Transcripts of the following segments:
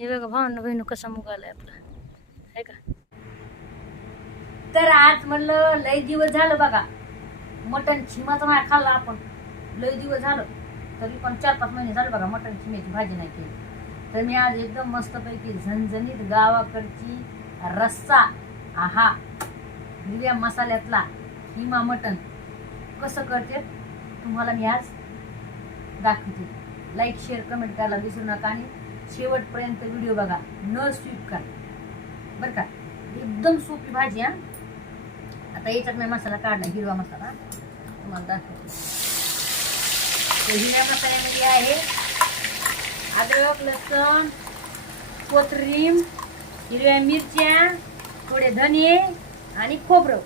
हे बघा भावना बहिणू कसा मुग आलाय आपला. आहे का? तर आज म्हणलं लय दिवस झालं बघा. मटण छिमाचं नाही खाल्लं आपण. लय दिवस झालं. तरी पण चार पाच महिने झालं बघा मटण छिमेची भाजी नाही केली. तर मी आज एकदम मस्तपैकी झणझणीत गावाकडची रस्सा आहा हिरव्या मसाल्यातला हिमा मटण. कसं करते? तुम्हाला मी आज दाखवते. लाईक शेअर कमेंट करायला विसरू नका आणि शेवटपर्यंत व्हिडिओ बघा. न स्वीप करा. बरं का? एकदम सोपी भाजी हा. आता याच्यात मी मसाला काढला हिरवा मसाला. तुम्हाला दाखवतो. हिरव्या मसाल्यामध्ये आहे अद्रक लसण कोथरीम हिरव्या मिरच्या थोडे धने आणि खोबरं.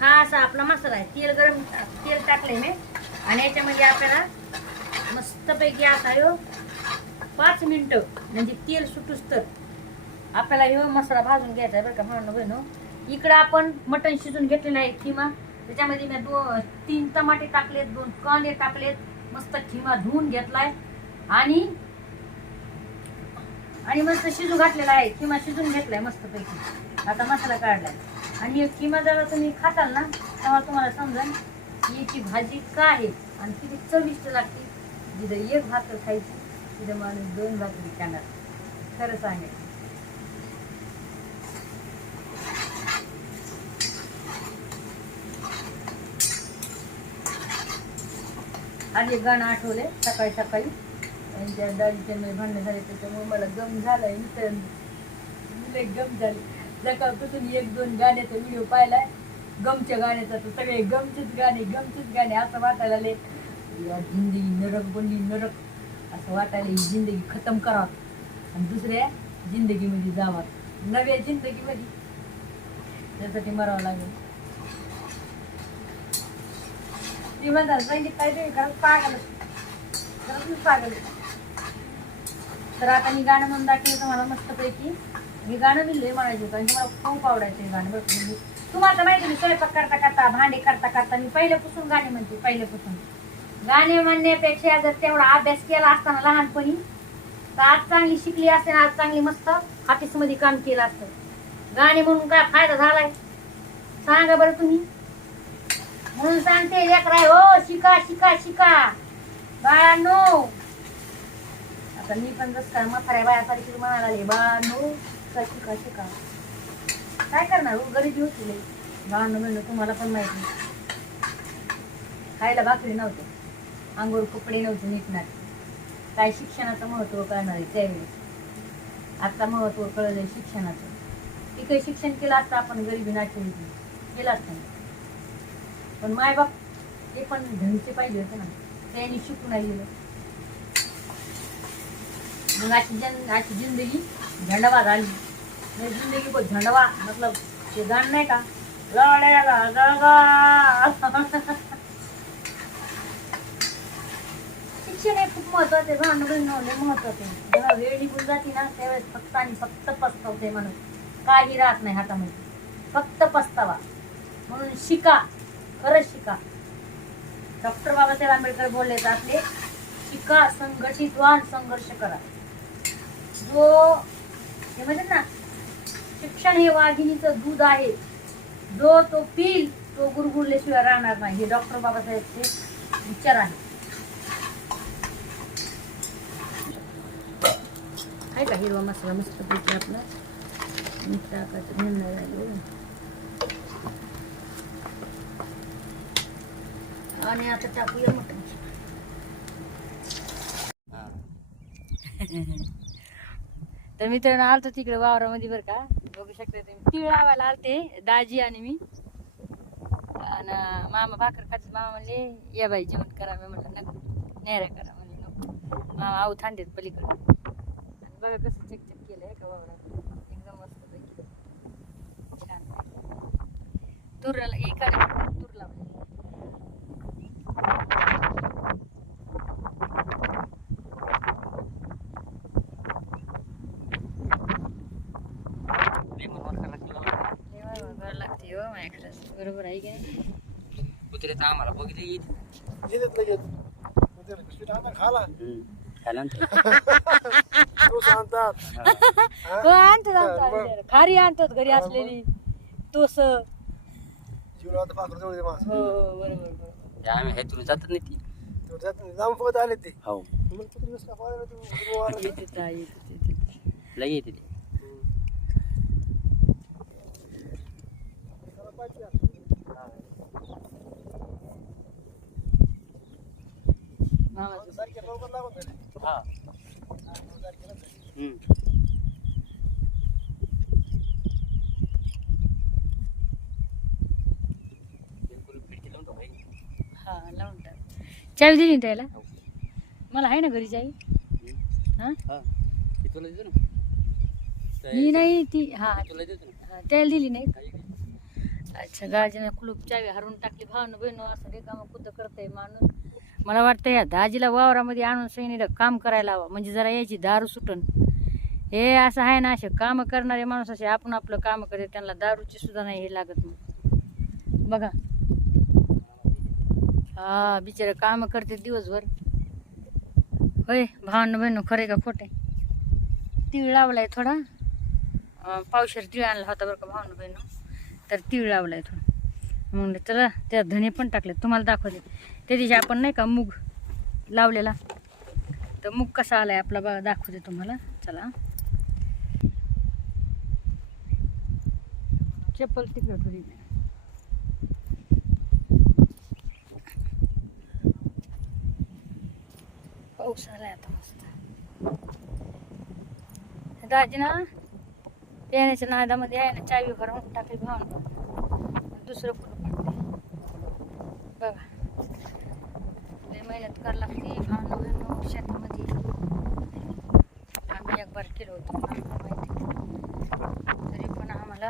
हा असा आपला मसाला आहे. तेल गरम तेल टाकले मी. आणि याच्यामध्ये आपल्याला मस्तपैकी असा येऊ पाच मिनिटं म्हणजे तेल सुटूस तर आपल्याला हे मसाला भाजून घ्यायचा आहे बरं का म्हणून बहिण. इकडं आपण मटण शिजून घेतलेलं आहे खिमा. त्याच्यामध्ये मी दोन तीन टमाटे टाकलेत दोन कांदे टाकलेत. मस्त खिमा धुवून घेतलाय. आणि आणि मस्त शिजू घातलेला आहे किमा शिजून घेतलाय मस्तपैकी. आता मसाला काढलाय. आणि किमा जरा तुम्ही खाताल ना तेव्हा तुम्हाला समजेल की याची भाजी काय आहे आणि किती चविष्ट लागते. जिथं एक भाकर खायची तिथं माणूस दोन भाकरी खाणार खरं सांगेल आज एक गाणं आठवले सकाळी सकाळी. त्यांच्या दाजीच्या मी भांडणं झाले त्याच्यामुळे मला गम झालाय तर लय गम झाले. सकाळपासून एक दोन गाण्याचा व्हिडिओ पाहिलाय. गमच्या गाण्याचा तर सगळे गमचेच गाणे गमचेच गाणे असं वाटायला लय या नरक बोलली नरक. असं वाटायला ही जिंदगी खतम करावं आणि दुसऱ्या जिंदगीमध्ये जावं. नव्या जिंदगीमध्ये. त्यासाठी मरावं लागेल. ती म्हणतात संगीत काय तुम्ही खरंच पागल खरंच मी पागल तर आता मी गाणं म्हणून दाखवलं तुम्हाला मस्तपैकी. मी गाणं मी लय म्हणायचे कारण की मला खूप आवडायचं हे गाणं. बघ तुम्हाला माहिती मी स्वयंपाक करता करता भांडे करता करता मी पहिल्यापासून गाणे म्हणते पहिल्यापासून. गाणे म्हणण्यापेक्षा जर तेवढा अभ्यास केला असताना लहानपणी तर आज चांगली शिकली असते आज चांगली मस्त ऑफिसमध्ये काम केलं असतं. गाणे म्हणून काय फायदा झालाय? सांगा बरं तुम्ही. म्हणून सांगते लेकराय हो शिका शिका शिका. बाळांनो. आता मी पण जस काय मथाऱ्या बायासारखी म्हणायला लागले बाळांनो शिका शिका शिका. काय करणार हो गरीबी होती बाळांनो म्हणलं तुम्हाला पण माहिती. खायला भाकरी नव्हते आंघोळ कपडे नव्हते निघणार. काय शिक्षणाचं महत्त्व कळणार आहे त्यावेळेस आता महत्त्व कळलंय शिक्षणाचं. तिकडे काही शिक्षण केलं असतं आपण गरिबी नाचवली केलं असतं. पण मायबाप ते पण धनीचे पाहिजे होते ना. त्यांनी शिकून आलेलं. मग अशी जन अशी जिंदगी झंडवा झाली मेरी जिंदगी को झंडवा मतलब ते गाणं नाही का? लढ्या शिक्षण हे खूप महत्त्वाचे भांडवल नवले महत्त्वाचे जेव्हा वेळ निघून जाते ना त्यावेळेस फक्त आणि फक्त पस्तावते म्हणून काही राहत नाही हातामध्ये. फक्त पस्तावा. म्हणून शिका. खरंच शिका. डॉक्टर बाबासाहेब आंबेडकर बोलले तर आपले शिका संघटित व्हा संघर्ष करा. जो हे म्हणतात ना शिक्षण हे वाघिणीचं दूध आहे. जो तो पील तो गुरगुरल्याशिवाय राहणार नाही. हे डॉक्टर बाबासाहेबचे विचार आहे आहे का हिरवा मसाला मस्त पैकी आपला टाकायचं आणि आता टाकूया मटण तर मित्रांनो आलतो तिकडे वावरामध्ये बरं का बघू शकता तुम्ही तीळ लावायला आलते दाजी आणि मी आणि मामा भाकर खात मामा म्हणले या बाई जेवण करा मी म्हणलं नको नेऱ्या करा म्हणले नको मामा आऊ थांबेत पलीकडे बघा कसं चकचक केलंय का वावरात. एकदम मस्त पैकी छान. तुरला एका तूर लावले लय बघावं लागते हो माझ्याकडे. बरोबर आहे की नाही? कुत्रे तर आम्हाला बघितलं येत. येतात लगेच. मग त्याला बिस्किट आणा खाला तो आणतात हो आणतो. खारी आणतो घरी असलेली. तोस. हो जीवनात पाखरू जवळ दे माणसं. हो आम्ही हेतून जातात नाही ती. तो जात नाही. फक्त आले हो. मग पाहिलं आला. येते, लागून जाईल. हा. लावून टाकू, है. हा लावून टाक. चावी दिली ना त्याला मला आहे ना घरी चावी? हा? हा. ती तुला देतो ना. ही नाही ती हा. तुला देतो ना. हा, त्याला दिली नाही. काही. अच्छा गाजीने कुलूप चावी हरून टाकली. भावनं बहिण असं रिकामं कुद करतंय माणूस? मला वाटतं या दाजीला वावरामध्ये आणून सैनीला काम करायला हवं. म्हणजे जरा यायची दारू सुटन. हे असं आहे ना असे कामं करणारे माणूस असे आपण आपलं कामं करते त्यांना दारूची सुद्धा नाही हे लागत मग. बघा. हा बिचारे कामं करते दिवसभर. होय भावनं बहिण खरे का खोटे तीळ लावलाय थोडा. पावशेर तीळ आणला होता बरं का भावानं बहिण. तर तीळ लावलाय थोडा. मग म्हणलं चला त्यात धने पण टाकले तुम्हाला दाखवते. ते दिवशी आपण नाही का मूग लावलेला. तर मूग कसा आला आहे आपला बघा दाखवते तुम्हाला. चला. चप्पल तिकडे थोडी पाऊस आलाय आता मस्त. दाजी ना पेण्याच्या नादामध्ये आहे ना चावी भरून टाकली भावना. दुसरं कुठं पडते बघा लय मेहनत करावं लागते भावनं शेतामध्ये शंभर किलो केलं होतं तरी पण आम्हाला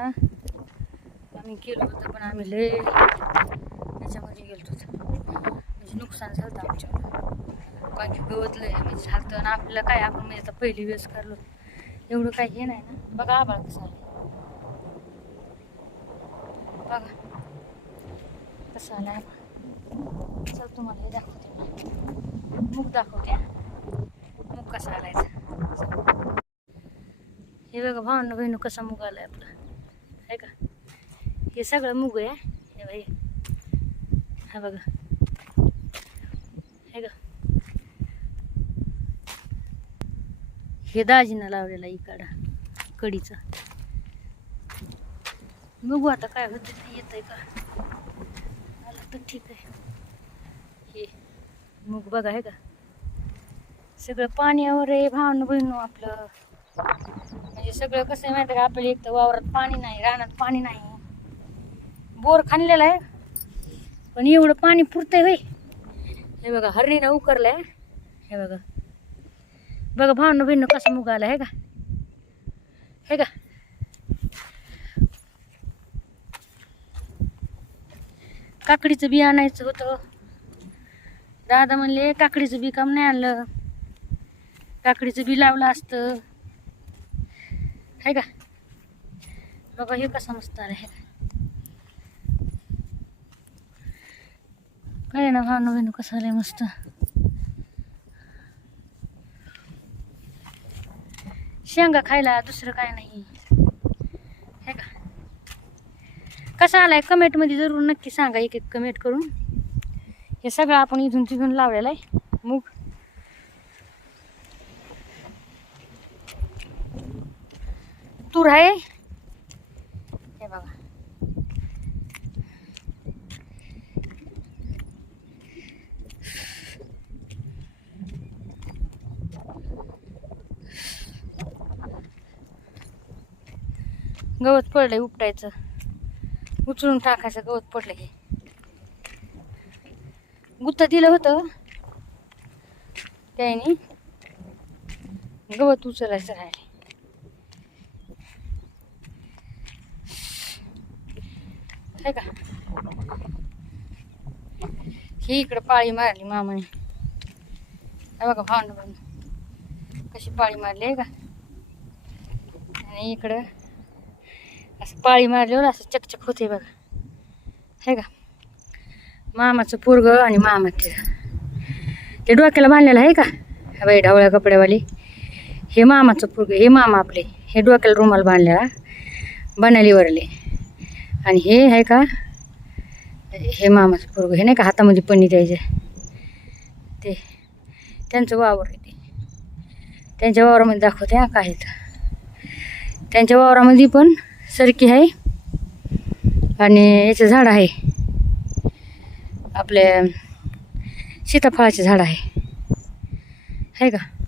आम्ही केलं होतं पण आम्ही लय याच्यामध्ये गेलो होतो म्हणजे नुकसान झालं होतं आमच्या बाकी गवत लय म्हणजे झालं आणि आपल्याला काय आपण म्हणजे आता पहिली वेळेस करलो. एवढं काही हे नाही ना. बघा आभाळ कसं आलं बघा. कसं आलं आभाळ. चल तुम्हाला हे दाखवते मूग दाखवते. मूग कसा आलायचा? हे बघा भावनं बहिणू कसा आला आलाय आपला. आहे का? हे सगळं मुग आहे. हे बाई हा. बघा. हे का हे दाजीनं लावलेला इकडा कडीचा. बघू आता काय होतं ते आहे का? आलं तर ठीक आहे. हे मूग बघा आहे का? सगळं पाण्यावर आहे भावनं बहिणू आपलं. म्हणजे सगळं कसं आहे माहिती आहे का? आपल्याला एक तर वावरात पाणी नाही रानात पाणी नाही. बोर खाणलेला आहे. पण एवढं पाणी पुरतंय होय. हे बघा हरणीनं उकरलंय. हे बघा. बघा भावनं बहिणं कसं मुग आला हे का? हे का? काकडीचं बी आणायचं होतं. दादा म्हणले काकडीचं बी काम नाही आणलं. काकडीचं बी लावलं असतं. हे का? बघा हे कसं मस्त आलं हे. काय ना भावनं बहिणं कसं आलंय मस्त? शेंगा खायला दुसरं काय नाही. हे का? कसा आलाय? कमेंटमध्ये जरूर नक्की सांगा एक एक कमेंट करून. हे सगळं आपण इथून तिथून लावलेलं आहे. मूग तूर आहे. हे बघा. गवत पडलंय उपटायचं. उचलून टाकायचं गवत पडलं हे. गुत्त दिलं होतं. त्याने गवत उचलायचं राहिले. आहे का? ही इकडं पाळी मारली मामाने. हे बघा भावना बघ कशी पाळी मारली आहे का? आणि इकडं असं पाळी मारल्यावर असं चकचक होते बघा. हे का? मामाचं पोरग आणि मामाचं. ते डोक्याला बांधलेलं आहे का? बाई ढवळ्या कपड्यावाली. हे मामाचं पोरग हे मामा आपले. हे डोक्याला रुमाल बांधलेला. बनालीवरले आणि हे आहे का? हे मामाचं पोरग. हे नाही का हातामध्ये पन्नी द्यायचे? ते. त्यांचं वावर आहे ते. त्यांच्या वावरामध्ये दाखवते हा काय तर. त्यांच्या वावरामध्ये पण सरकी आहे. आणि याचं झाड आहे. आपल्या सीताफळाचे झाड आहे. आहे का?